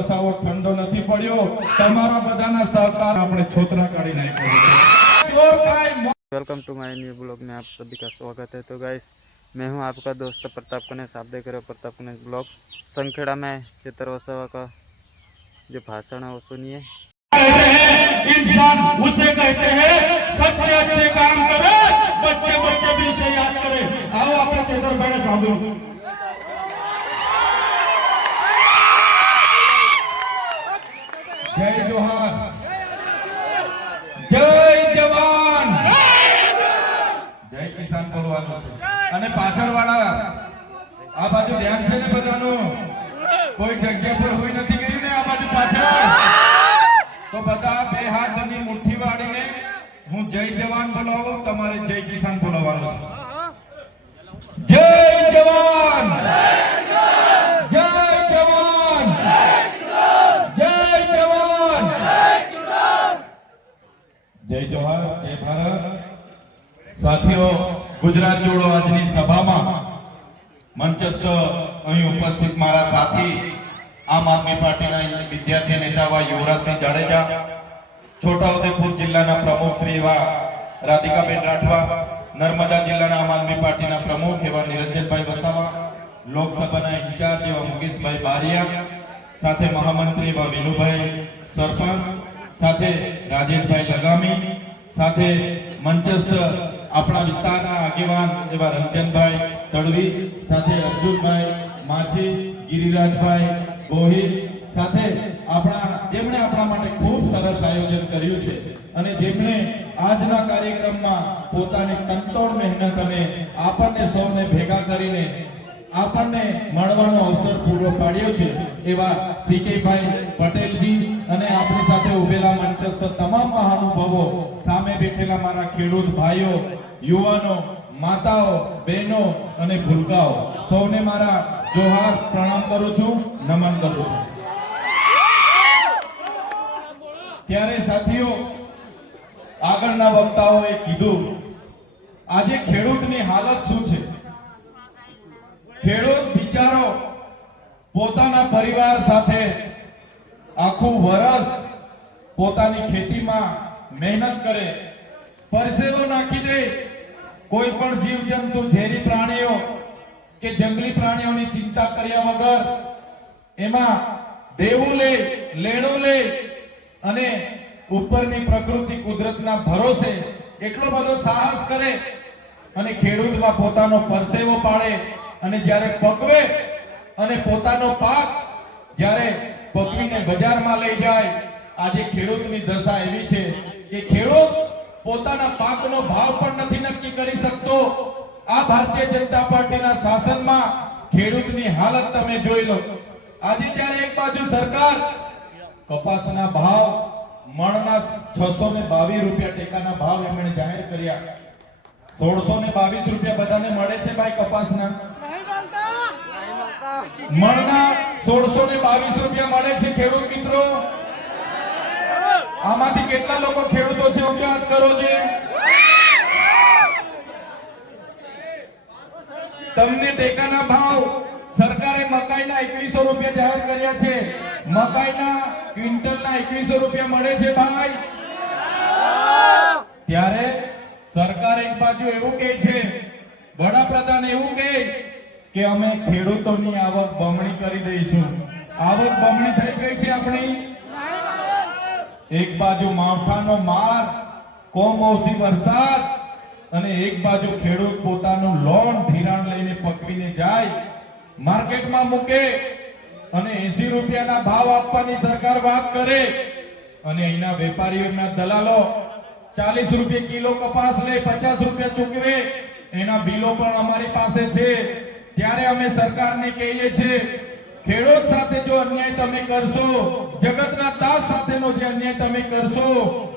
વસાવો ઠંડો નથી પડ્યો તમારા બધાના સહકાર આપણે છોતરા કાઢી નાખ્યો છે ચોર કાંઈ welcome to my new blog में आप सभी का स्वागत है तो गाइस मैं हूं आपका दोस्त प्रताप गणेश आप देख रहे हो प्रताप गणेश ब्लॉग संखेड़ा में चित्र वसावा का जो भाषण है वो सुनिए कहते हैं इंसान उसे कहते हैं सच्चे अच्छे काम करे बच्चे बच्चे भी उसे याद करे आओ આપણે ચેતરભાઈને સાંભળો જય જય બોલવાનું છે. અને પાછળ વાળા આ બાજુ ધ્યાન છે ને બધાનું? કોઈ જગ્યા પર હોય નથી ગયું ને આ બાજુ પાછળ? તો બધા બે હાથની મુઠ્ઠી વાળીને, હું જય જવાન બોલાવો, તમારે જય કિસાન બોલાવવાનો છે. જય જવાન! જય જોહાર જય ભારત. સાથીઓ ગુજરાત જોડો આજની સભામાં મંચસ્થ અહીં ઉપસ્થિત મારા સાથી, આમ આદમી પાર્ટીના વિદ્યાર્થી નેતા એવા યુવરાજસિંહ જાડેજા, છોટાઉદેપુર જિલ્લાના પ્રમુખ શ્રી એવા રાધિકાબેન રાઠવા, નર્મદા જિલ્લાના આમ આદમી પાર્ટીના પ્રમુખ એવા નિરંજનભાઈ વસાવા, લોકસભાના ઇન્ચાર્જ એવા મુકેશભાઈ બારિયા, સાથે મહામંત્રી એવા વિનુભાઈ સરપંચ, સાથે રાજેશભાઈ લગામી, સાથે મંચસ્થ આપણા વિસ્તારના આગેવાન એવા રંજનભાઈ તડવી, સાથે અર્જુનભાઈ માછી, ગિરિરાજભાઈ ગોહિલ, સાથે આપણા, જેમણે આપણા માટે ખૂબ સરસ આયોજન કર્યું છે. અને જેમણે આજના કાર્યક્રમમાં પોતાની તનતોડ મહેનત અને આપણને સૌને ભેગા કરીને આપણને મળવાનો અવસર પૂરો પાડ્યો છે, એવા સીકેભાઈ પટેલજી અને આપણી સાથે ઉભેલા મંચસ્થ તમામ મહાનુભાવો સામે બેઠેલા મારા ખેડૂત ભાઈઓ યુવાનો, માતાઓ, બહેનો અને ભૂલકાઓ, સૌને મારા જોહાર પ્રણામ કરું છું, નમન કરું છું. ત્યારે સાથીઓ, આગળના વક્તાઓએ કીધું, આજે ખેડૂતની હાલત શું છે? ખેડૂત બિચારો પોતાના પરિવાર સાથે આખું વરસ પોતાની ખેતીમાં મહેનત કરે, પરસેવો નાખી દે કોઈ પણ જીવજંતુ, ઝેરી પ્રાણીઓ કે જંગલી પ્રાણીઓની ચિંતા કર્યા વગર એમાં દેવું લે, લેણું લે અને ઉપરની પ્રકૃતિ કુદરતના ભરોસે એટલો બધો સાહસ કરે અને ખેડૂતમાં પોતાનો પરસેવો પાડે અને જ્યારે પકવે અને પોતાનો પાક જ્યારે પકવીને બજારમાં લઈ જાય, આજે ખેડૂતની દશા એવી છે કે ખેડૂત પોતાના પાકનો ભાવ પણ નથી નક્કી કરી શકતો. આ ભારતીય જનતા પાર્ટીના શાસનમાં ખેડૂતની હાલત તમે જોઈ લો. આજે જ્યારે એક બાજુ સરકાર કપાસના ભાવ મણના છસો ને બાવીસ રૂપિયા ટેકાના ભાવ એમણે જાહેર કર્યા. સોળસો ને બાવીસ રૂપિયા બધાને મળે છે ભાઈ કપાસના. મણના સોળસો ને બાવીસ રૂપિયા મળે છે ખેડૂત મિત્રો. આમાંથી કેટલા લોકો ખેડૂતો છે, ઊંચા હાથ કરો છે? તમને ટેકાના ભાવ સરકારે મકાઈના એકવીસો રૂપિયા જાહેર કર્યા છે. મકાઈના ક્વિન્ટલના એકવીસો રૂપિયા મળે છે, ભાઈ. ત્યારે સરકાર એક બાજુ એવું કહે છે, વડાપ્રધાન એવું કહે કે અમે ખેડૂતોની આવક બમણી કરી દઈશું. આવક બમણી થઈ ગઈ છે આપણી. એક બાજુ માવઠાનો માર, કોમોસી વરસાદ, અને એક બાજુ ખેડૂત પોતાનું લોન ધિરાણ લઈને પકવીને જાય, માર્કેટમાં મૂકે, અને 80 રૂપિયાના ભાવ આપવાની સરકાર વાત કરે, અને અહીંના વેપારીઓના દલાલો ચાલીસ રૂપિયા કિલો કપાસ લે, પચાસ રૂપિયા ચૂકવે, એના બિલો પણ અમારી પાસે છે. ત્યારે અમે સરકારને કહીએ છીએ ખેડૂત સાથે જો અન્યાય તમે કરશો, જગતના તાત સાથેનો જે અન્યાય તમે કરશો,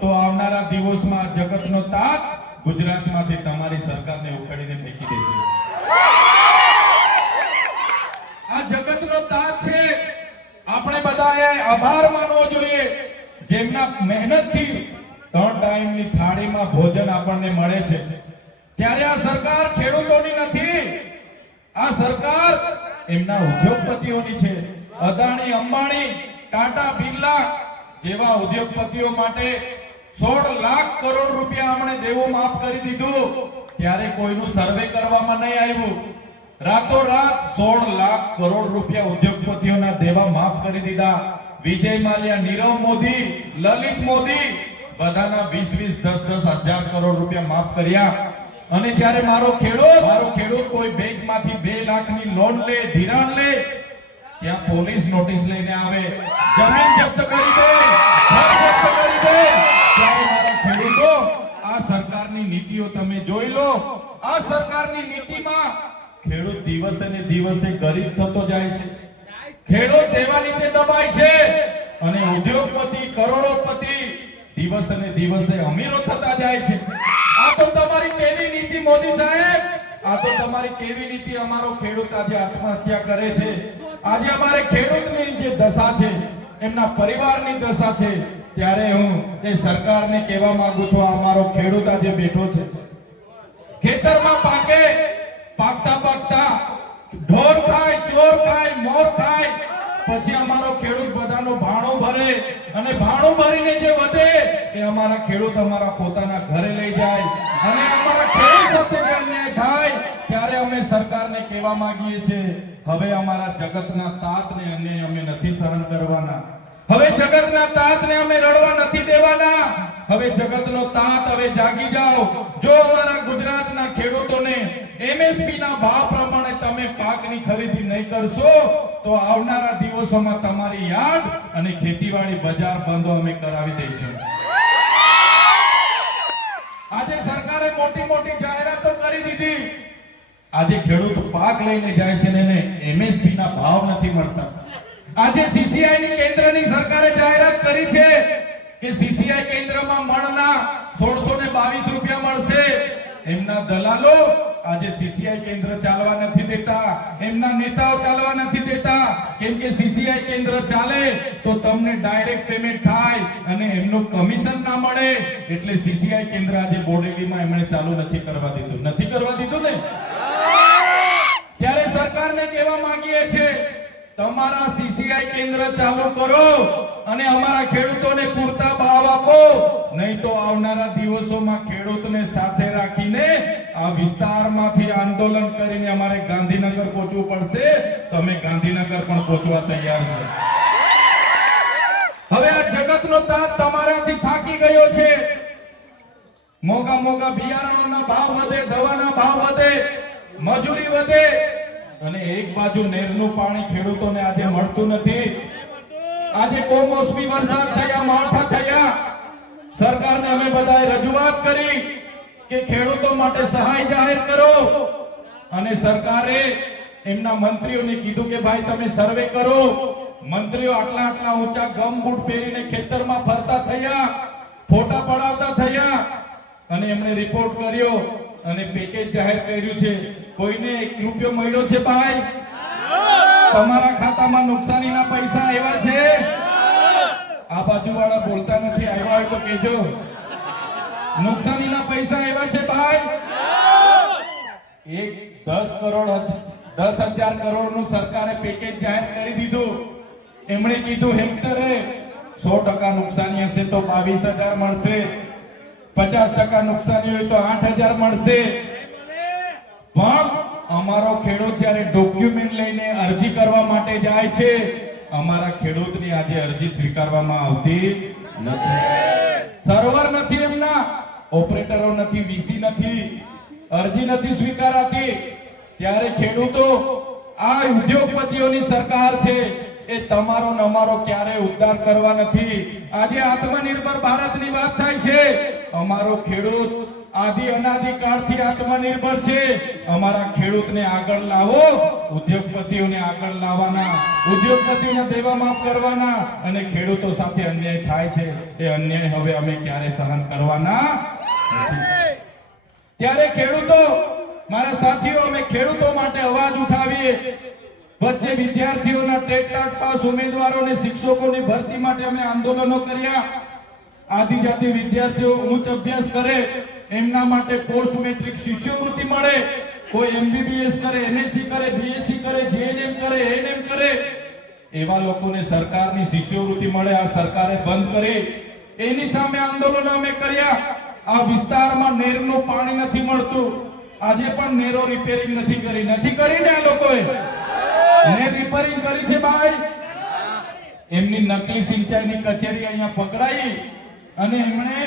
તો આવનારા દિવસમાં જગતનો તાત ગુજરાતમાંથી તમારી સરકારને ઉખાડીને ફેંકી દેશે. આ જગતનો તાત છે. આપણે બધાએ આભાર માનવો જોઈએ. જેમના મહેનતથી ત્રણ ટાઈમની થાળીમાં ભોજન આપણને મળે છે. ત્યારે આ સરકાર ખેડૂતોની નથી. આ સરકાર એમના ઉદ્યોગપતિઓની છે. અદાણી, અંબાણી, ટાટા, બિરલા જેવા ઉદ્યોગપતિઓ માટે સોળ લાખ કરોડ રૂપિયા આપણે દેવું માફ કરી દીધું. ત્યારે કોઈનું સર્વે કરવામાં નહીં આવ્યું. રાતોરાત સોળ લાખ કરોડ રૂપિયા ઉદ્યોગપતિઓના દેવા માફ કરી દીધા. વિજય માલ્યા, નીરવ મોદી, લલિત મોદી બધાના વીસ વીસ, દસ દસ હજાર કરોડ રૂપિયા માફ કર્યા. અને ત્યારે મારો ખેડૂત મારો ખેડૂત કોઈ બેંકમાંથી બે લાખની લોન લે, ધિરાણ લે, ત્યાં પોલીસ નોટિસ લઈને આવે. જમીન જપ્ત કરી દે નીતિઓ તમે જોઈ લો. આ સરકારની નીતિમાં ખેડૂત દિવસે ને દિવસે ગરીબ થતો જાય છે. ખેડૂત દેવા નીચે દબાય છે. અને ઉદ્યોગપતિ કરોડોપતિ દિવસે ને દિવસે અમીરો થતા જાય છે. તો તમારી કેવી નીતિ મોદી સાહેબ. આ તો તમારી કેવી નીતિ અમારો ખેડૂત આજે આત્મહત્યા કરે છે. આજે અમારે ખેડૂતની જે દશા છે, એમના પરિવારની દશા છે, ત્યારે હું એ સરકારને કહેવા માંગુ છું, આ અમારો ખેડૂત આજે બેઠો છે. ખેતરમાં પાકે, પાકતા પાકતા ઢોર ખાય, ચોર ખાય, મોર ખાય પછી અમારો ખેડૂત બધાનો અને ભાણો ભરીને જે વધે, એ અમારા ખેડૂત અમારા પોતાના ઘરે લઈ જાય. અને અમારા ખેડૂત સાથે અન્યાય થાય, ત્યારે અમે સરકારને કહેવા માંગીએ છીએ, હવે અમારા જગતના તાતને અન્યાય અમે નથી સહન કરવાના. હવે જગતના તાતને અમે રડવા નથી દેવાના. હવે જગતનો તાત હવે જાગી જાઓ. જો અમારા ગુજરાતના ખેડૂતોને એમએસપી ના ભાવ પ્રમાણે તમે પાકની ખરીદી નહીં કરશો, તો આવનારા દિવસોમાં તમારી યાદ અને ખેતીવાડી બજાર બંધો અમે કરાવી દઈશું. આજે સરકારે મોટી મોટી જાહેરાતો કરી દીધી. આજે ખેડૂત પાક લઈને જાય છે ને એમએસપી ના ભાવ નથી મળતા. આજે સીસીઆઈ ની કેન્દ્રની સરકારે જાહેરાત કરી છે કે સીસીઆઈ કેન્દ્રમાં મણના 1622 રૂપિયા મળશે. એમના દલાલો આજે સીસીઆઈ કેન્દ્ર ચાલવા નથી દેતા. એમના નેતાઓ ચાલવા નથી દેતા. કેમ કે સીસીઆઈ કેન્દ્ર ચાલે તો તમને ડાયરેક્ટ પેમેન્ટ થાય અને એમનું કમિશન ના મળે. એટલે સીસીઆઈ કેન્દ્ર આજે બોડેલીમાં એમણે ચાલુ નથી કરવા દીધું. નથી કરવા દીધું ને? ત્યારે સરકારને કહેવા માંગીએ છે, તમારા સીસીઆઈ કેન્દ્ર ચાલુ કરો અને અમારા ખેડૂતોને પૂરતા ભાવ આપો. નહીં તો આવનારા દિવસોમાં ખેડૂતને સાથે રાખીને આ વિસ્તારમાંથી આંદોલન કરીને અમારે ગાંધીનગર પહોંચવું પડશે. તમે ગાંધીનગર પણ પહોંચવા તૈયાર છે. હવે આ જગતનો તાત તમારાથી થાકી ગયો છે. મોગા મોગા બિયારણોના ભાવ વધે, દવાના ભાવ વધે, મજૂરી વધે અને એક બાજુ નેરનું પાણી ખેડૂતોને આજે મળતું નથી. આજે કોમોસમી વરસાદ થયા, માવઠા થયા. સરકારને અમે બધાએ રજૂઆત કરી કે ખેડૂતો માટે સહાય જાહેર કરો. અને સરકારે એમના મંત્રીઓને કીધું કે ભાઈ તમે સર્વે કરો. મંત્રીઓ આટલા આટલા ઊંચા ગમ બૂટ પહેરીને ખેતરમાં ફરતા થયા ફોટા પડાવતા થયા અને એમણે રિપોર્ટ કર્યો અને પેકેજ જાહેર કર્યું છે. કોઈને એક રૂપિયો મળ્યો છે ભાઈ? તમારા ખાતામાં નુકસાનીના પૈસા એવા છે? આ બાજુવાળા બોલતા નથી, આવ્યા હોય તો કહેજો. નુકસાનીના પૈસા આવ્યા છે, ભાઈ. એક દસ કરોડ દસ હજાર કરોડનું સરકારે પેકેજ જાહેર કરી દીધું. એમણે કીધું, હેક્ટરે સો ટકા નુકસાની હશે તો બાવીસ હજાર મળશે. પચાસ ટકા નુકસાની હોય તો આઠ હજાર મળશે. પણ અમારો ખેડૂત જ્યારે ડોક્યુમેન્ટ લઈને અરજી કરવા માટે જાય છે અમારા ખેડૂતની આજે અરજી સ્વીકારવામાં આવતી નથી. સર્વર નથી એમના ઓપરેટરો નથી વીસી નથી, અરજી નથી સ્વીકારાતી. ત્યારે ખેડૂતો, આ ઉદ્યોગપતિઓની સરકાર છે એ તમારો ને અમારો ક્યારે ઉદ્ધાર કરવા નથી. આજે આત્મનિર્ભર ભારતની વાત થાય છે. અમારો ખેડૂત આદિ અનાદિ કાળથી આત્મનિર્ભર છે. અમારા ખેડૂતને આગળ લાવો, ઉદ્યોગપતિઓને આગળ લાવવાના ઉદ્યોગપતિઓને દેવા માફ કરવાના અને ખેડૂતો સાથે અન્યાય થાય છે. એ અન્યાય હવે અમે ક્યારે સહન કરવાના ત્યારે ખેડૂતો, મારા સાથીઓ, અમે ખેડૂતો માટે અવાજ ઉઠાવીએ. વચ્ચે વિદ્યાર્થીઓના ટાટ પાસ ઉમેદવારોને શિક્ષકોની ભરતી માટે અમે આંદોલનો કર્યા. આદિજાતિ વિદ્યાર્થીઓ ઉચ્ચ અભ્યાસ કરે, એમના માટે પોસ્ટ મેટ્રિક શિષ્યવૃત્તિ મળે, કોઈ એમબીબીએસ કરે એનએસસી કરે, બીએસસી કરે, જેએનએમ કરે, એએનએમ કરે, એવા લોકોને સરકારની શિષ્યવૃત્તિ મળે, આ સરકારે બંધ કરી. એની સામે આંદોલન અમે કર્યા. આ વિસ્તારમાં નેરનું પાણી નથી મળતું. આજે પણ નેરો રિપેરિંગ નથી કરી. નથી કરી ને આ લોકોએ? નેર રિપેરિંગ કરી છે, ભાઈ? એમની નકલી સિંચાઈની કચેરી અહીંયા પકડાઈ. અને એમણે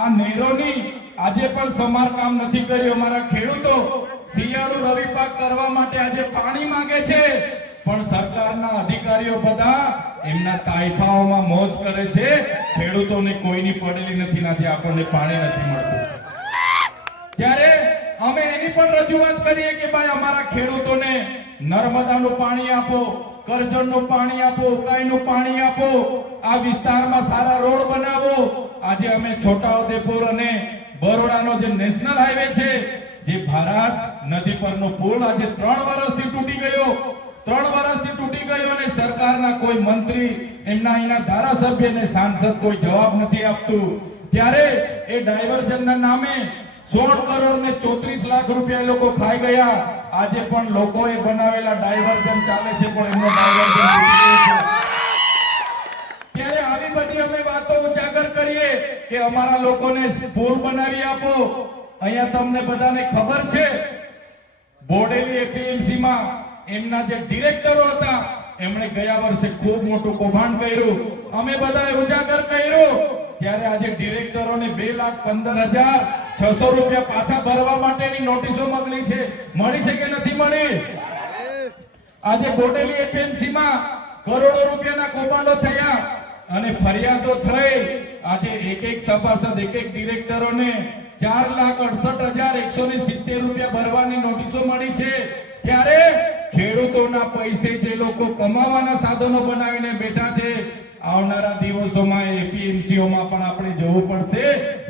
આ નહેરોની આજે પણ સમારકામ નથી કર્યું. અમારા ખેડૂતો શિયાળુ રવિ પાક કરવા માટે આજે પાણી માંગે છે. પણ સરકારના અધિકારીઓ બધા એમના તાઇફાઓમાં મોજ કરે છે. ખેડૂતોને કોઈની પડેલી નથી નાથી આપણને પાણી નથી મળતું. ત્યારે અમે એની પણ રજૂઆત કરીએ કે ભાઈ અમારા ખેડૂતોને નર્મદાનું પાણી આપો, કરજણનું પાણી આપો, ઉકાઈનું પાણી આપો, આ વિસ્તારમાં સારા રોડ બનાવો આજે અમે છોટાઉદેપુર અને બરોડાનો જે નેશનલ હાઈવે છે, જે ભારત નદી પરનો પુલ આજે ત્રણ વર્ષથી તૂટી ગયો. ત્રણ વર્ષથી તૂટી ગયો અને સરકારના કોઈ મંત્રી એમના અહીંના ધારાસભ્ય ને સાંસદ કોઈ જવાબ નથી આપતું. ત્યારે એ ડાયવર્જનના નામે સોળ કરોડ ને ચોત્રીસ લાખ રૂપિયા એ લોકો ખાઈ ગયા. આજે પણ લોકોએ બનાવેલા ડાયવર્જન ચાલે છે, પણ એમનો ડાયવર્ઝન તૂટી ગયો છે ત્યારે આવી બધી અમે વાતો ઉજાગર કરીએ કે અમારા લોકોને પુલ બનાવી આપો. અહીંયા તમને બધાને ખબર છે, બોડેલી એપીએમસી માં એમના જે ડિરેક્ટરો હતા, એમણે ગયા વર્ષે ખૂબ મોટું કૌભાંડ કર્યું. અમે બધાએ ઉજાગર કર્યું. ત્યારે આજે ડિરેક્ટરોને બે લાખ પંદર હજાર છસો રૂપિયા પાછા ભરવા માટેની નોટિસો મોકલી છે. મળી છે કે નથી મળી? આજે બોડેલી એપીએમસી માં કરોડો રૂપિયાના કૌભાંડો થયા અને ફરિયાદો થઈ. આજે એક એક સભાસદ, એક એક ડિરેક્ટરોને ચાર લાખ અડસઠ હજાર એકસો ને સિત્તેર રૂપિયા ભરવાની નોટિસો મળી છે. ત્યારે ખેડૂતોના પૈસે જે લોકો કમાવાના સાધનો બનાવીને બેઠા છે, આવનારા દિવસોમાં એપીએમસીઓમાં પણ આપણે જવું પડશે,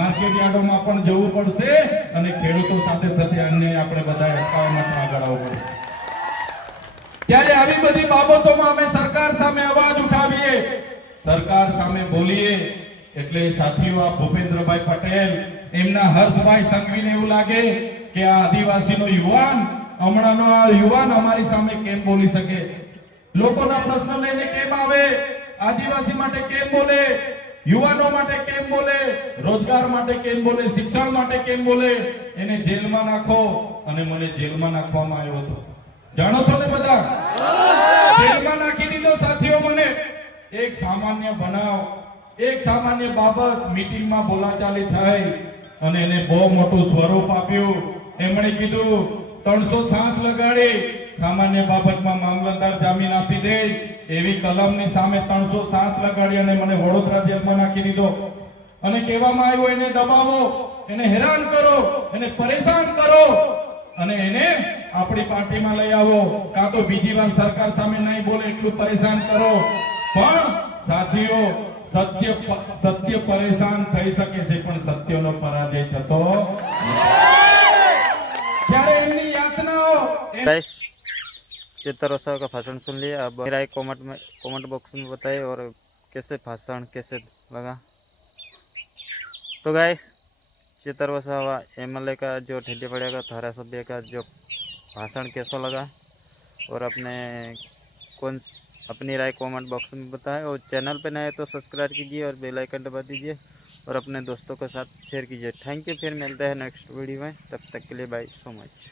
માર્કેટ યાર્ડોમાં પણ જવું પડશે અને ખેડૂતો સાથે થતી અન્યાય આપણે બધા અટકાવવા માટે આગળ આવવું પડશે. ત્યારે આવી બધી બાબતોમાં અમે સરકાર સામે અવાજ ઉઠાવીએ. સરકાર સામે બોલીએ. એટલે સાથીઓ આ ભૂપેન્દ્રભાઈ પટેલ એમના હર્ષભાઈ સંઘવીને એવું લાગે કે આ આદિવાસીનો યુવાન હમણાંનો આ યુવાન અમારી સામે કેમ બોલી શકે? લોકોના પ્રશ્ન લઈને કેમ આવે? આદિવાસી માટે કેમ બોલે? યુવાનો માટે કેમ બોલે? રોજગાર માટે કેમ બોલે? શિક્ષણ માટે કેમ બોલે? એને જેલમાં નાખો અને મને જેલમાં નાખવામાં આવ્યો હતો. જાણો છો ને બધા? જેલમાં નાખી દીધો સાથીઓ મને. એક સામાન્ય બનાવ એક સામાન્ય બાબત મીટિંગમાં બોલાચાલી થઈ અને એને બહુ મોટું સ્વરૂપ આપ્યું. એમણે કીધું, ત્રણસો સાત લગાડી, સામાન્ય બાબતમાં મામલતદાર જામીન આપી દે. એવી કલમની સામે ત્રણસો સાત લગાડી અને મને વડોદરા જેલમાં નાખી દીધો. અને કહેવામાં આવ્યું, એને દબાવો, એને હેરાન કરો, એને પરેશાન કરો અને એને આપણી પાર્ટીમાં લઈ આવો. કાં તો બીજી વાર સરકાર સામે નહીં બોલે એટલું પરેશાન કરો. પણ સાથીઓ સત્ય પ- સત્ય પરેશાન થઈ શકે છે પણ સત્યનો પરાજય થતો નથી. જ્યારે એમની યાતનાઓ એમ- गाइस चित्र वसा का भाषण सुन लिया अब मेरा एक कमेंट में कमेंट बॉक्स में बताइए और कैसे भाषण कैसे लगा तो गाइस चित्र वसावा एमएलए का जो ठेली पड़े का धारा सभ्य का जो भाषण कैसा लगा और अपने कौन अपनी राय कमेंट बॉक्स में बताएँ और चैनल पर नए तो सब्सक्राइब कीजिए और बेल आइकन दबा दीजिए और अपने दोस्तों के साथ शेयर कीजिए। थैंक यू फिर मिलते हैं नेक्स्ट वीडियो में। तब तक के लिए बाय सो मच